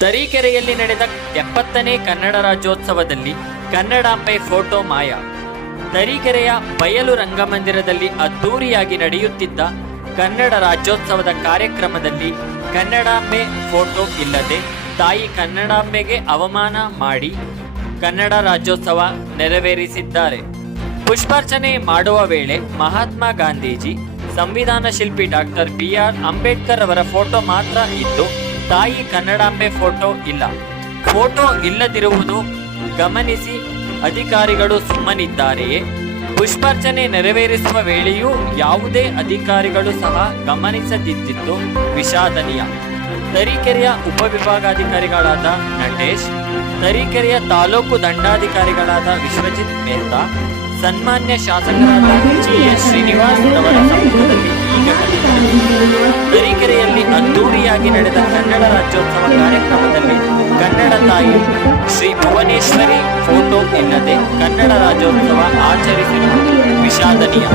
ತರೀಕೆರೆಯಲ್ಲಿ ನಡೆದ ಎಪ್ಪತ್ತನೇ ಕನ್ನಡ ರಾಜ್ಯೋತ್ಸವದಲ್ಲಿ ಕನ್ನಡಾಂಬೆ ಫೋಟೋ ಮಾಯ. ತರೀಕೆರೆಯ ಬಯಲು ರಂಗಮಂದಿರದಲ್ಲಿ ಅದ್ದೂರಿಯಾಗಿ ನಡೆಯುತ್ತಿದ್ದ ಕನ್ನಡ ರಾಜ್ಯೋತ್ಸವದ ಕಾರ್ಯಕ್ರಮದಲ್ಲಿ ಕನ್ನಡಾಂಬೆ ಫೋಟೋ ಇಲ್ಲದೆ ತಾಯಿ ಕನ್ನಡಾಂಬೆಗೆ ಅವಮಾನ ಮಾಡಿ ಕನ್ನಡ ರಾಜ್ಯೋತ್ಸವ ನೆರವೇರಿಸಿದ್ದಾರೆ. ಪುಷ್ಪಾರ್ಚನೆ ಮಾಡುವ ವೇಳೆ ಮಹಾತ್ಮ ಗಾಂಧೀಜಿ, ಸಂವಿಧಾನ ಶಿಲ್ಪಿ ಡಾಕ್ಟರ್ ಬಿ ಆರ್ ಅಂಬೇಡ್ಕರ್ ಅವರ ಫೋಟೋ ಮಾತ್ರ ಇದ್ದು ತಾಯಿ ಕನ್ನಡಾಂಬೆ ಫೋಟೋ ಇಲ್ಲ. ಫೋಟೋ ಇಲ್ಲದಿರುವುದು ಗಮನಿಸಿ ಅಧಿಕಾರಿಗಳು ಸುಮ್ಮನಿದ್ದಾರೆಯೇ? ಪುಷ್ಪಾರ್ಚನೆ ನೆರವೇರಿಸುವ ವೇಳೆಯೂ ಯಾವುದೇ ಅಧಿಕಾರಿಗಳು ಸಹ ಗಮನಿಸದಿದ್ದಿದ್ದು ವಿಷಾದನೀಯ. ತರೀಕೆರೆಯ ಉಪವಿಭಾಗಾಧಿಕಾರಿಗಳಾದ ನಟೇಶ್, ತರೀಕೆರೆಯ ತಾಲೂಕು ದಂಡಾಧಿಕಾರಿಗಳಾದ ವಿಶ್ವಜಿತ್ ಮೆಹ್ತಾ, ಸನ್ಮಾನ್ಯ ಶಾಸಕರಾದ ಜಿ ಎಸ್ ಶ್ರೀನಿವಾಸ್ ರವರ ಅದ್ದೂರಿಯಾಗಿ ನಡೆದ ಕನ್ನಡ ರಾಜ್ಯೋತ್ಸವ ಕಾರ್ಯಕ್ರಮದಲ್ಲಿ ಕನ್ನಡ ತಾಯಿ ಶ್ರೀ ಭುವನೇಶ್ವರಿ ಫೋಟೋ ಇಲ್ಲದೆ ಕನ್ನಡ ರಾಜ್ಯೋತ್ಸವ ಆಚರಿಸಿರುವುದು ವಿಷಾದನೀಯ.